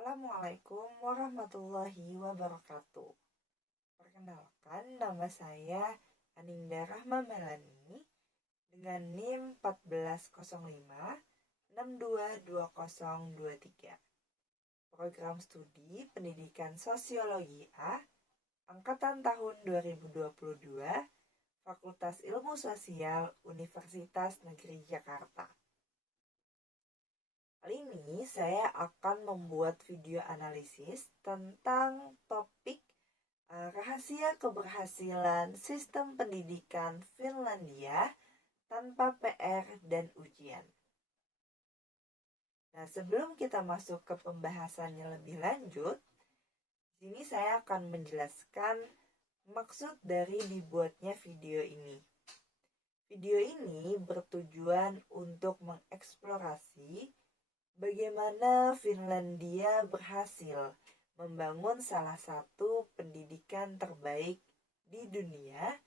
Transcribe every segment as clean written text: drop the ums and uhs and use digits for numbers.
Assalamualaikum warahmatullahi wabarakatuh. Perkenalkan, nama saya Anindya Rahma Melani dengan NIM 1405622023. Program Studi Pendidikan Sosiologi A, Angkatan tahun 2022, Fakultas Ilmu Sosial Universitas Negeri Jakarta. Kali ini saya akan membuat video analisis tentang topik rahasia keberhasilan sistem pendidikan Finlandia tanpa PR dan ujian. Nah, sebelum kita masuk ke pembahasannya lebih lanjut, di sini saya akan menjelaskan maksud dari dibuatnya video ini. Video ini bertujuan untuk mengeksplorasi bagaimana Finlandia berhasil membangun salah satu pendidikan terbaik di dunia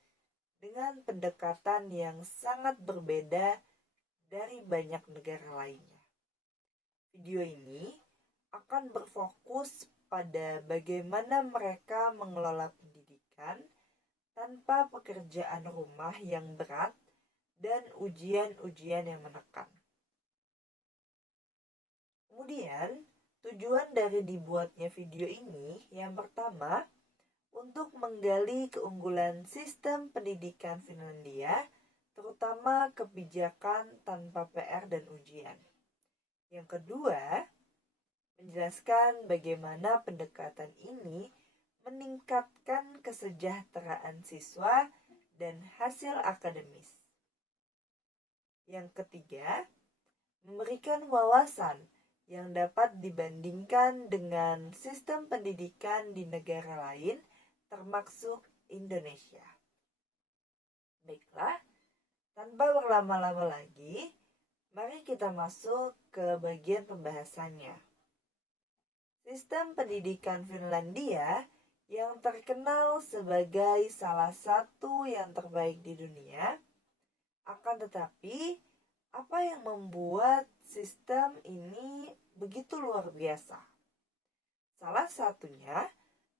dengan pendekatan yang sangat berbeda dari banyak negara lainnya. Video ini akan berfokus pada bagaimana mereka mengelola pendidikan tanpa pekerjaan rumah yang berat dan ujian-ujian yang menekan. Kemudian, tujuan dari dibuatnya video ini yang pertama, untuk menggali keunggulan sistem pendidikan Finlandia, terutama kebijakan tanpa PR dan ujian. Yang kedua, menjelaskan bagaimana pendekatan ini meningkatkan kesejahteraan siswa dan hasil akademis. Yang ketiga, memberikan wawasan yang dapat dibandingkan dengan sistem pendidikan di negara lain, termasuk Indonesia. Baiklah, tanpa berlama-lama lagi, mari kita masuk ke bagian pembahasannya. Sistem pendidikan Finlandia yang terkenal sebagai salah satu yang terbaik di dunia, akan tetapi apa yang membuat sistem ini begitu luar biasa? Salah satunya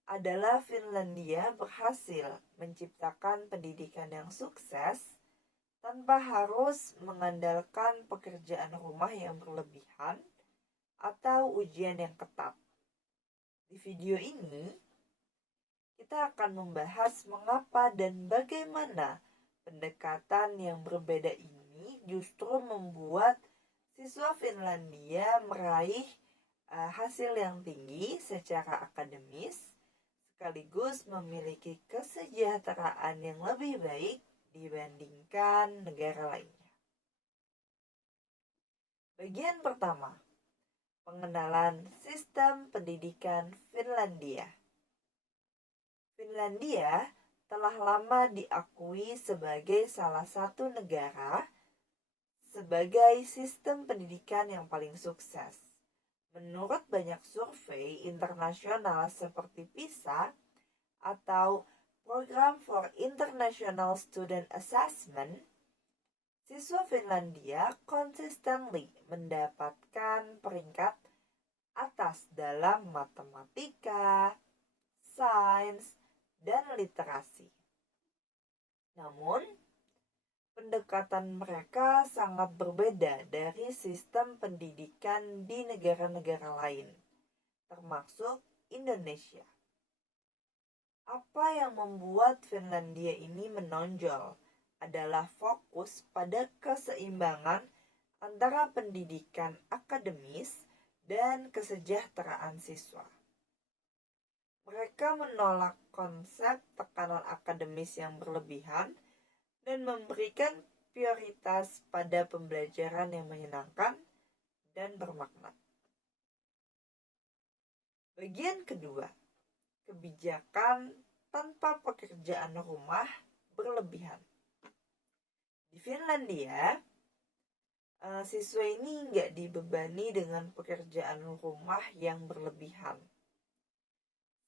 adalah Finlandia berhasil menciptakan pendidikan yang sukses tanpa harus mengandalkan pekerjaan rumah yang berlebihan atau ujian yang ketat. Di video ini, kita akan membahas mengapa dan bagaimana pendekatan yang berbeda ini justru membuat siswa Finlandia meraih hasil yang tinggi secara akademis, sekaligus memiliki kesejahteraan yang lebih baik dibandingkan negara lainnya. Bagian pertama, pengenalan sistem pendidikan Finlandia. Finlandia telah lama diakui sebagai salah satu negara sebagai sistem pendidikan yang paling sukses. Menurut banyak survei internasional seperti PISA atau Program for International Student Assessment, siswa Finlandia consistently mendapatkan peringkat atas dalam matematika, sains, dan literasi. Namun, pendekatan mereka sangat berbeda dari sistem pendidikan di negara-negara lain, termasuk Indonesia. Apa yang membuat Finlandia ini menonjol adalah fokus pada keseimbangan antara pendidikan akademis dan kesejahteraan siswa. Mereka menolak konsep tekanan akademis yang berlebihan dan memberikan prioritas pada pembelajaran yang menyenangkan dan bermakna. Bagian kedua, kebijakan tanpa pekerjaan rumah berlebihan. Di Finlandia, siswa ini nggak dibebani dengan pekerjaan rumah yang berlebihan.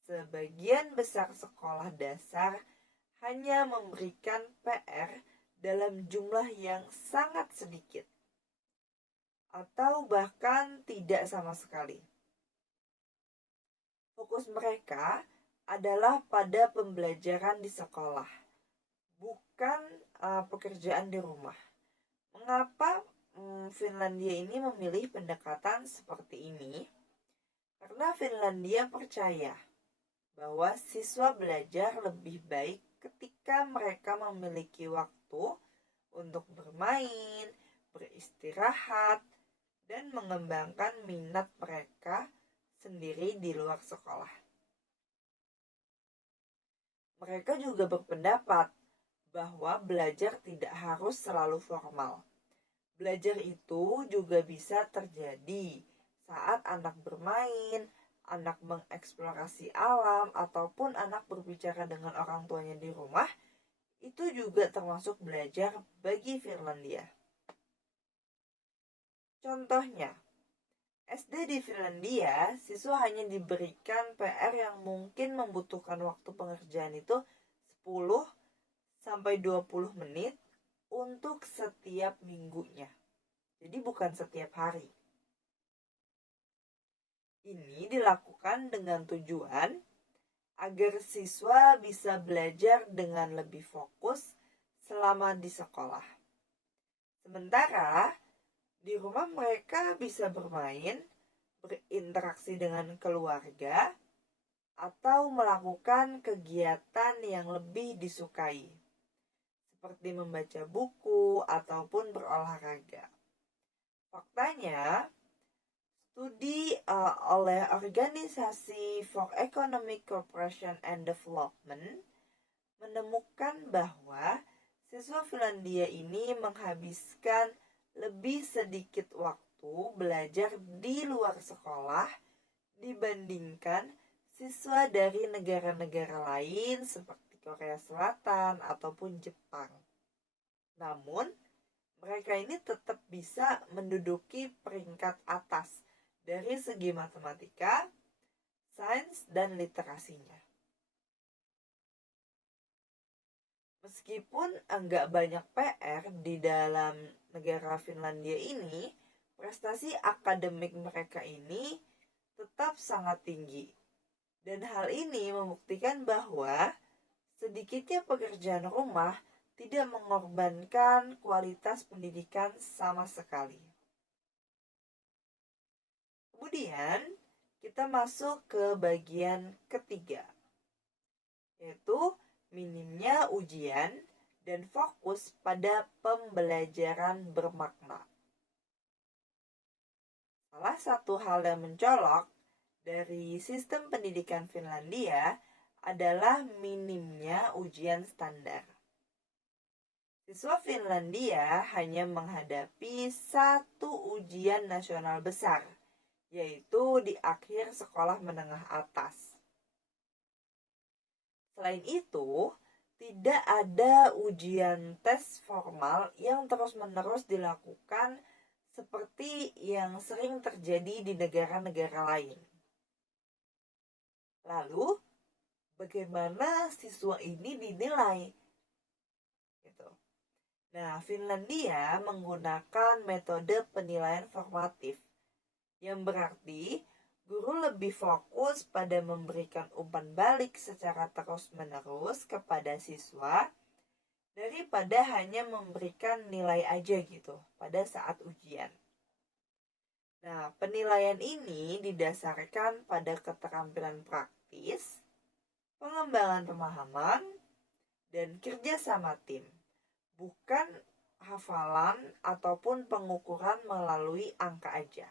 Sebagian besar sekolah dasar hanya memberikan PR dalam jumlah yang sangat sedikit, atau bahkan tidak sama sekali. Fokus mereka adalah pada pembelajaran di sekolah, bukan pekerjaan di rumah. Mengapa Finlandia ini memilih pendekatan seperti ini? Karena Finlandia percaya bahwa siswa belajar lebih baik ketika mereka memiliki waktu untuk bermain, beristirahat, dan mengembangkan minat mereka sendiri di luar sekolah. Mereka juga berpendapat bahwa belajar tidak harus selalu formal. Belajar itu juga bisa terjadi saat anak bermain, anak mengeksplorasi alam, ataupun anak berbicara dengan orang tuanya di rumah. Itu juga termasuk belajar bagi Finlandia. Contohnya, SD di Finlandia, siswa hanya diberikan PR yang mungkin membutuhkan waktu pengerjaan itu 10-20 menit untuk setiap minggunya. Jadi bukan setiap hari. Ini dilakukan dengan tujuan agar siswa bisa belajar dengan lebih fokus selama di sekolah. Sementara di rumah mereka bisa bermain, berinteraksi dengan keluarga, atau melakukan kegiatan yang lebih disukai, seperti membaca buku ataupun berolahraga. Faktanya, studi oleh Organisasi for Economic Cooperation and Development menemukan bahwa siswa Finlandia ini menghabiskan lebih sedikit waktu belajar di luar sekolah dibandingkan siswa dari negara-negara lain seperti Korea Selatan ataupun Jepang. Namun, mereka ini tetap bisa menduduki peringkat atas dari segi matematika, sains, dan literasinya. Meskipun enggak banyak PR di dalam negara Finlandia ini, prestasi akademik mereka ini tetap sangat tinggi. Dan hal ini membuktikan bahwa sedikitnya pekerjaan rumah tidak mengorbankan kualitas pendidikan sama sekali. Kemudian kita masuk ke bagian ketiga, yaitu minimnya ujian dan fokus pada pembelajaran bermakna. Salah satu hal yang mencolok dari sistem pendidikan Finlandia adalah minimnya ujian standar. Siswa Finlandia hanya menghadapi satu ujian nasional besar, yaitu di akhir sekolah menengah atas. Selain itu, tidak ada ujian tes formal yang terus-menerus dilakukan seperti yang sering terjadi di negara-negara lain. Lalu, bagaimana siswa ini dinilai? Gitu. Nah, Finlandia menggunakan metode penilaian formatif, yang berarti guru lebih fokus pada memberikan umpan balik secara terus-menerus kepada siswa daripada hanya memberikan nilai aja gitu pada saat ujian. Nah, penilaian ini didasarkan pada keterampilan praktis, pengembangan pemahaman, dan kerja sama tim, bukan hafalan ataupun pengukuran melalui angka aja.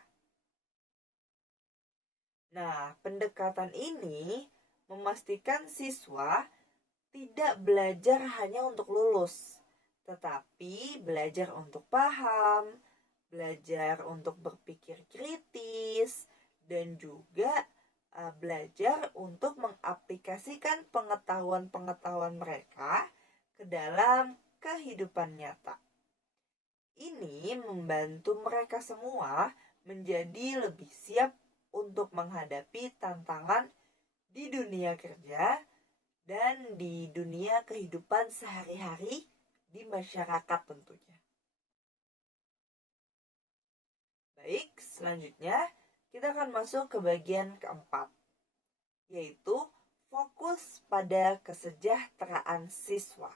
Nah, pendekatan ini memastikan siswa tidak belajar hanya untuk lulus, tetapi belajar untuk paham, belajar untuk berpikir kritis, dan juga belajar untuk mengaplikasikan pengetahuan-pengetahuan mereka ke dalam kehidupan nyata. Ini membantu mereka semua menjadi lebih siap untuk menghadapi tantangan di dunia kerja dan di dunia kehidupan sehari-hari di masyarakat tentunya. Baik, selanjutnya kita akan masuk ke bagian keempat, yaitu fokus pada kesejahteraan siswa.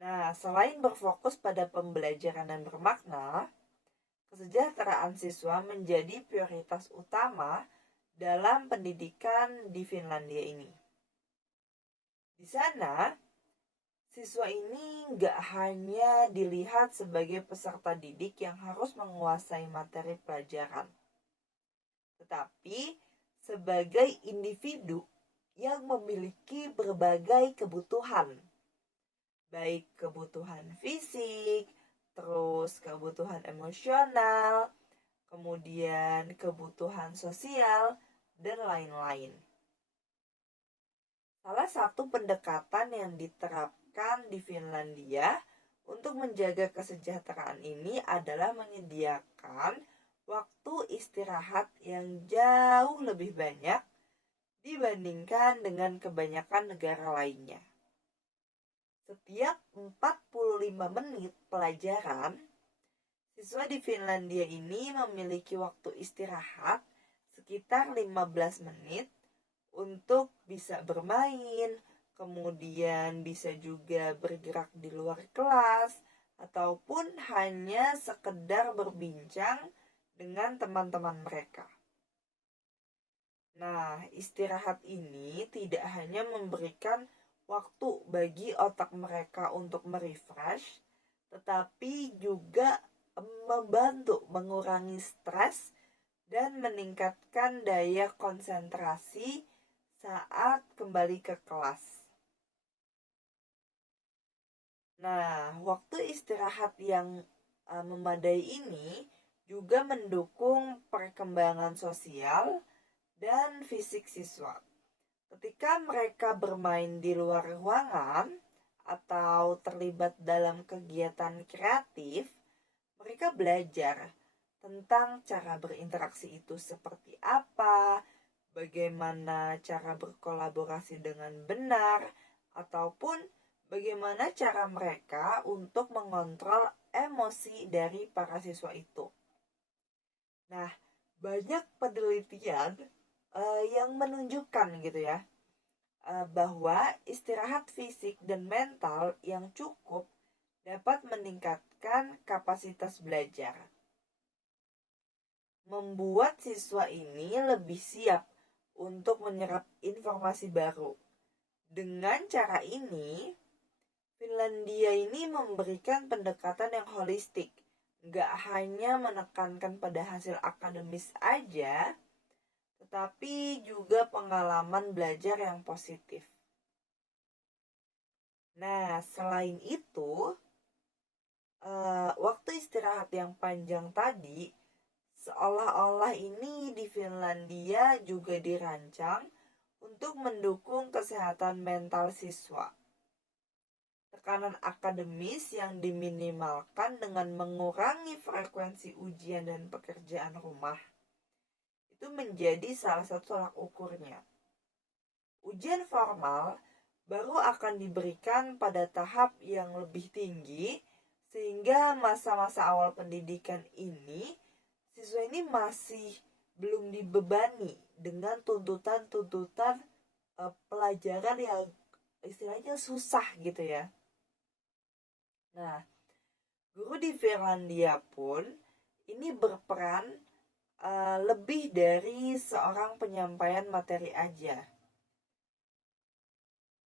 Nah, selain berfokus pada pembelajaran yang bermakna, kesejahteraan siswa menjadi prioritas utama dalam pendidikan di Finlandia ini. Di sana, siswa ini nggak hanya dilihat sebagai peserta didik yang harus menguasai materi pelajaran, tetapi sebagai individu yang memiliki berbagai kebutuhan, baik kebutuhan fisik, terus kebutuhan emosional, kemudian kebutuhan sosial, dan lain-lain. Salah satu pendekatan yang diterapkan di Finlandia untuk menjaga kesejahteraan ini adalah menyediakan waktu istirahat yang jauh lebih banyak dibandingkan dengan kebanyakan negara lainnya. Setiap 45 menit pelajaran, siswa di Finlandia ini memiliki waktu istirahat sekitar 15 menit untuk bisa bermain, kemudian bisa juga bergerak di luar kelas, ataupun hanya sekedar berbincang dengan teman-teman mereka. Nah, istirahat ini tidak hanya memberikan waktu bagi otak mereka untuk merefresh, tetapi juga membantu mengurangi stres dan meningkatkan daya konsentrasi saat kembali ke kelas. Nah, waktu istirahat yang memadai ini juga mendukung perkembangan sosial dan fisik siswa. Ketika mereka bermain di luar ruangan atau terlibat dalam kegiatan kreatif, mereka belajar tentang cara berinteraksi itu seperti apa, bagaimana cara berkolaborasi dengan benar, ataupun bagaimana cara mereka untuk mengontrol emosi dari para siswa itu. Nah, banyak penelitian yang menunjukkan gitu ya, bahwa istirahat fisik dan mental yang cukup dapat meningkatkan kapasitas belajar, membuat siswa ini lebih siap untuk menyerap informasi baru. Dengan cara ini, Finlandia ini memberikan pendekatan yang holistik, nggak hanya menekankan pada hasil akademis aja, tetapi juga pengalaman belajar yang positif. Nah, selain itu, waktu istirahat yang panjang tadi seolah-olah ini di Finlandia juga dirancang untuk mendukung kesehatan mental siswa. Tekanan akademis yang diminimalkan dengan mengurangi frekuensi ujian dan pekerjaan rumah itu menjadi salah satu tolak ukurnya. Ujian formal baru akan diberikan pada tahap yang lebih tinggi, sehingga masa-masa awal pendidikan ini siswa ini masih belum dibebani dengan tuntutan-tuntutan pelajaran yang istilahnya susah gitu ya. Nah, guru di Finlandia pun ini berperan lebih dari seorang penyampaian materi aja.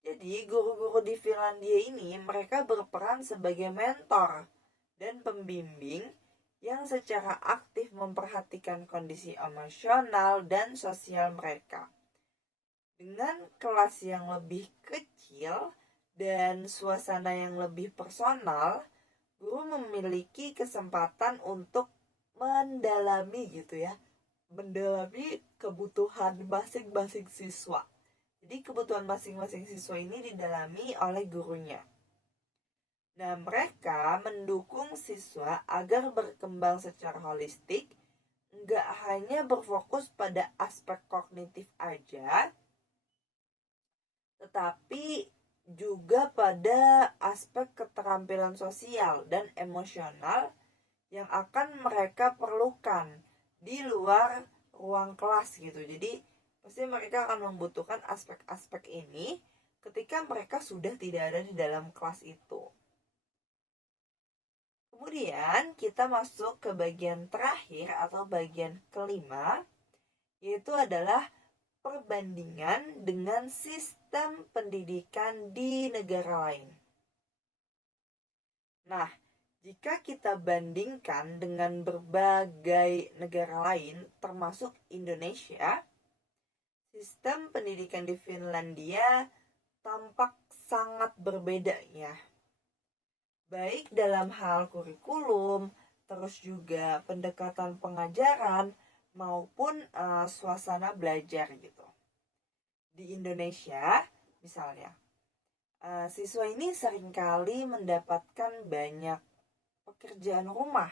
Jadi guru-guru di Finlandia ini mereka berperan sebagai mentor dan pembimbing yang secara aktif memperhatikan kondisi emosional dan sosial mereka. Dengan kelas yang lebih kecil dan suasana yang lebih personal, guru memiliki kesempatan untuk mendalami kebutuhan masing-masing siswa. Jadi kebutuhan masing-masing siswa ini didalami oleh gurunya. Nah, mereka mendukung siswa agar berkembang secara holistik, nggak hanya berfokus pada aspek kognitif aja, tetapi juga pada aspek keterampilan sosial dan emosional yang akan mereka perlukan di luar ruang kelas gitu. Jadi pasti mereka akan membutuhkan aspek-aspek ini ketika mereka sudah tidak ada di dalam kelas itu. Kemudian kita masuk ke bagian terakhir atau bagian kelima, yaitu adalah perbandingan dengan sistem pendidikan di negara lain. Nah, jika kita bandingkan dengan berbagai negara lain, termasuk Indonesia, sistem pendidikan di Finlandia tampak sangat berbeda ya. Baik dalam hal kurikulum, terus juga pendekatan pengajaran, maupun suasana belajar gitu. Di Indonesia, misalnya, siswa ini seringkali mendapatkan banyak pekerjaan rumah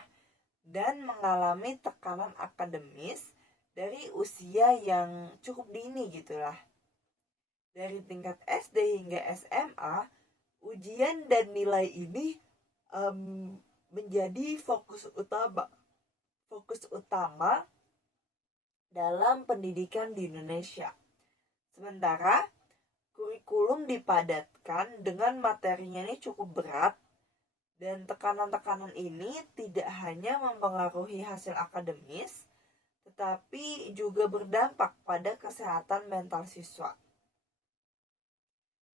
dan mengalami tekanan akademis dari usia yang cukup dini gitulah. Dari tingkat SD hingga SMA, ujian dan nilai ini menjadi fokus utama dalam pendidikan di Indonesia. Sementara kurikulum dipadatkan dengan materinya ini cukup berat, dan tekanan-tekanan ini tidak hanya mempengaruhi hasil akademis, tetapi juga berdampak pada kesehatan mental siswa.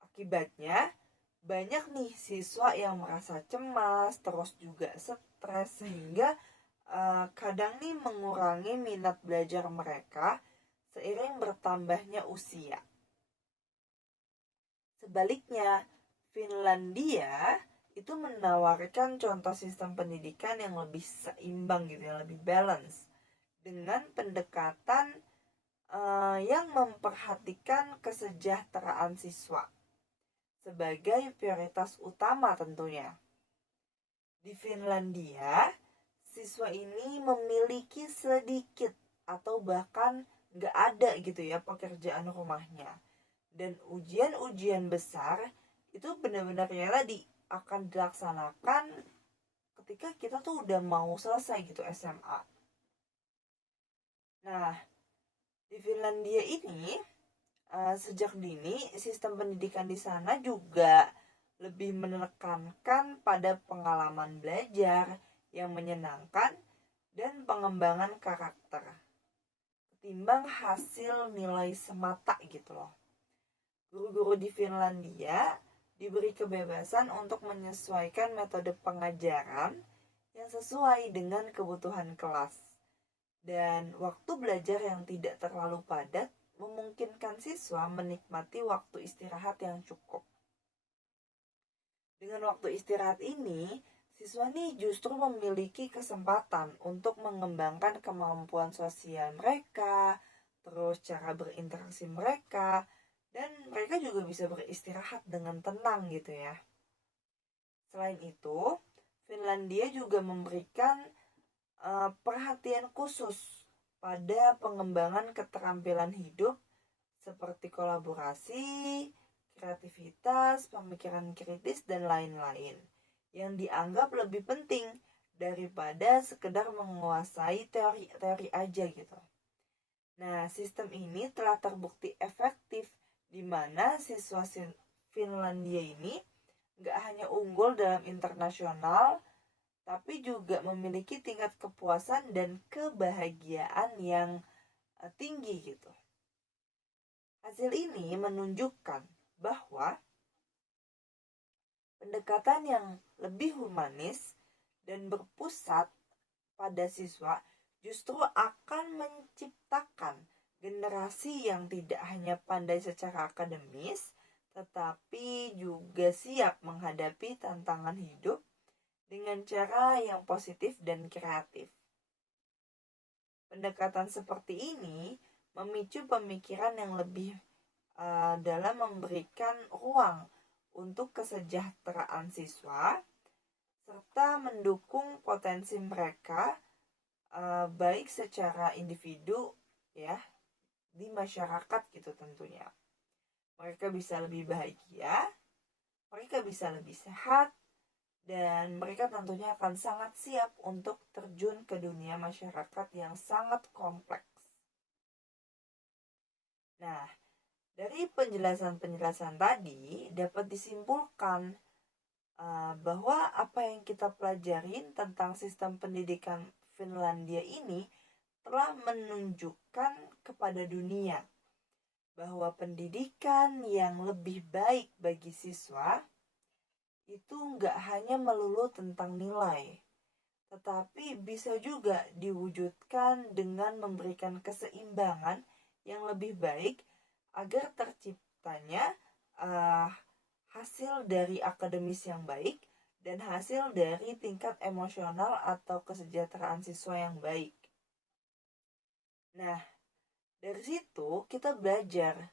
Akibatnya, banyak nih siswa yang merasa cemas, terus juga stres, sehingga kadang nih mengurangi minat belajar mereka seiring bertambahnya usia. Sebaliknya, Finlandia itu menawarkan contoh sistem pendidikan yang lebih seimbang gitu, yang lebih balance, dengan pendekatan yang memperhatikan kesejahteraan siswa sebagai prioritas utama tentunya. Di Finlandia, siswa ini memiliki sedikit atau bahkan nggak ada gitu ya pekerjaan rumahnya. Dan ujian-ujian besar itu benar-benar akan dilaksanakan ketika kita tuh udah mau selesai gitu SMA. Nah, di Finlandia ini sejak dini sistem pendidikan di sana juga lebih menekankan pada pengalaman belajar yang menyenangkan dan pengembangan karakter ketimbang hasil nilai semata gitu loh. Guru-guru di Finlandia diberi kebebasan untuk menyesuaikan metode pengajaran yang sesuai dengan kebutuhan kelas. Dan waktu belajar yang tidak terlalu padat memungkinkan siswa menikmati waktu istirahat yang cukup. Dengan waktu istirahat ini, siswa nih justru memiliki kesempatan untuk mengembangkan kemampuan sosial mereka, terus cara berinteraksi mereka, dan mereka juga bisa beristirahat dengan tenang gitu ya. Selain itu, Finlandia juga memberikan perhatian khusus pada pengembangan keterampilan hidup seperti kolaborasi, kreativitas, pemikiran kritis, dan lain-lain yang dianggap lebih penting daripada sekedar menguasai teori aja gitu. Nah, sistem ini telah terbukti efektif di mana siswa Finlandia ini gak hanya unggul dalam internasional, tapi juga memiliki tingkat kepuasan dan kebahagiaan yang tinggi gitu. Hasil ini menunjukkan bahwa pendekatan yang lebih humanis dan berpusat pada siswa justru akan menciptakan generasi yang tidak hanya pandai secara akademis, tetapi juga siap menghadapi tantangan hidup dengan cara yang positif dan kreatif. Pendekatan seperti ini memicu pemikiran yang lebih dalam memberikan ruang untuk kesejahteraan siswa serta mendukung potensi mereka baik secara individu ya di masyarakat gitu tentunya. Mereka bisa lebih bahagia, mereka bisa lebih sehat, dan mereka tentunya akan sangat siap untuk terjun ke dunia masyarakat yang sangat kompleks. Nah, dari penjelasan-penjelasan tadi dapat disimpulkan bahwa apa yang kita pelajarin tentang sistem pendidikan Finlandia ini telah menunjukkan kepada dunia bahwa pendidikan yang lebih baik bagi siswa itu nggak hanya melulu tentang nilai, tetapi bisa juga diwujudkan dengan memberikan keseimbangan yang lebih baik agar terciptanya uh, hasil dari akademis yang baik dan hasil dari tingkat emosional atau kesejahteraan siswa yang baik. Nah, dari situ kita belajar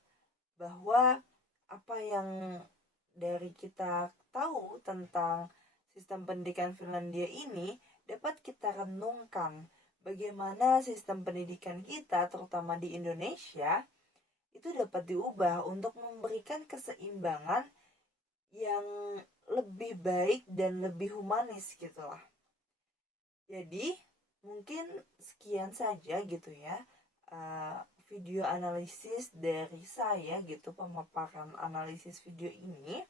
bahwa apa yang dari kita tahu tentang sistem pendidikan Finlandia ini dapat kita renungkan bagaimana sistem pendidikan kita terutama di Indonesia itu dapat diubah untuk memberikan keseimbangan yang lebih baik dan lebih humanis gitu lah. Jadi mungkin sekian saja gitu ya video analisis dari saya gitu, pemaparan analisis video ini.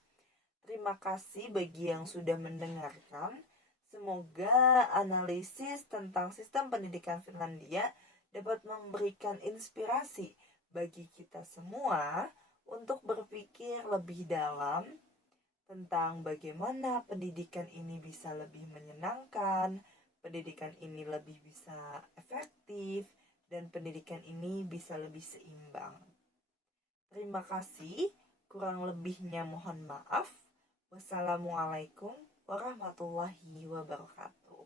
Terima kasih bagi yang sudah mendengarkan. Semoga analisis tentang sistem pendidikan Finlandia dapat memberikan inspirasi bagi kita semua untuk berpikir lebih dalam tentang bagaimana pendidikan ini bisa lebih menyenangkan, pendidikan ini lebih bisa efektif, dan pendidikan ini bisa lebih seimbang. Terima kasih, kurang lebihnya mohon maaf. Wassalamualaikum warahmatullahi wabarakatuh.